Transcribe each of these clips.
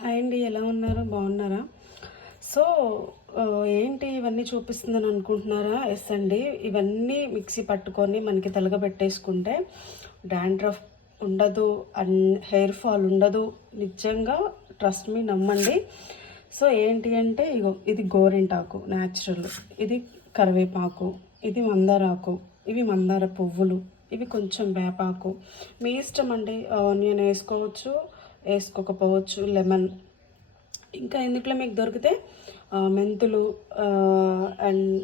Hi అండి, ఎలా ఉన్నారు? బాగున్నారా? సో ఏంటి ఇవన్నీ చూపిస్తుందని అనుకుంటున్నారా? ఎస్ అండి, ఇవన్నీ మిక్సీ పట్టుకొని మనకి తలగబెట్టేసుకుంటే డాండ్రఫ్ ఉండదు అండ్ హెయిర్ ఫాల్ ఉండదు. నిజంగా ట్రస్ట్ మీ, నమ్మండి. సో ఏంటి అంటే ఇగో, ఇది గోరింటాకు న్యాచురల్, ఇది కరివేపాకు, ఇది మందారాకు, ఇవి మందార పువ్వులు, ఇవి కొంచెం వేపాకు. మీ ఇష్టం అండి. ఆనియన్ వేసుకోవచ్చు, వేసుకోకపోవచ్చు, లెమన్. ఇంకా ఎందుకులో మీకు దొరికితే మెంతులు అండ్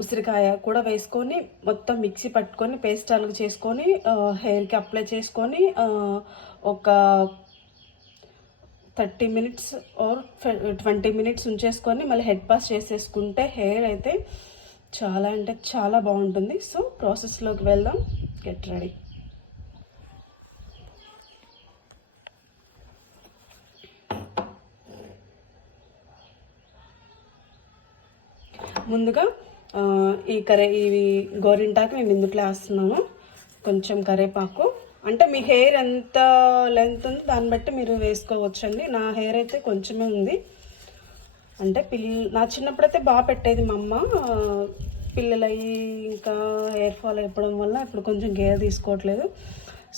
ఉసిరికాయ కూడా వేసుకొని మొత్తం మిక్సీ పట్టుకొని పేస్ట్ అలాగ చేసుకొని హెయిర్కి అప్లై చేసుకొని ఒక 30 మినిట్స్ ఆర్ 20 మినిట్స్ ఉంచేసుకొని మళ్ళీ హెడ్ పాస్ చేసేసుకుంటే హెయిర్ అయితే చాలా అంటే చాలా బాగుంటుంది. సో ప్రాసెస్లోకి వెళ్దాం. Get ready. ముందుగా ఇవి గోరింటాకు మేము ఇందుట్లో వేస్తున్నాము. కొంచెం కరివేపాకు, అంటే మీ హెయిర్ ఎంత లెంత్ ఉందో దాన్ని బట్టి మీరు వేసుకోవచ్చండి. నా హెయిర్ అయితే కొంచెమే ఉంది. అంటే నా చిన్నప్పుడైతే బాగా పెట్టేది మా అమ్మ. పిల్లలయ్యి ఇంకా హెయిర్ ఫాల్ అయిపోవడం వల్ల ఇప్పుడు కొంచెం కేర్ తీసుకోవట్లేదు.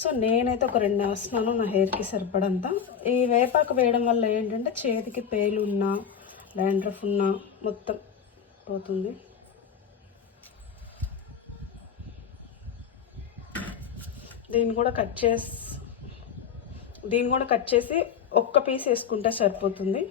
సో నేనైతే ఒక 2 వేస్తున్నాను, నా హెయిర్కి సరిపడంత. ఈ వేపాకు వేయడం వల్ల ఏంటంటే చేతికి పేలు ఉన్నా, డాండ్రఫ్ ఉన్నా మొత్తం పోతుంది. దీన్ని కూడా కట్ చేసి ఒక్క పీస్ వేసుకుంటే సరిపోతుంది.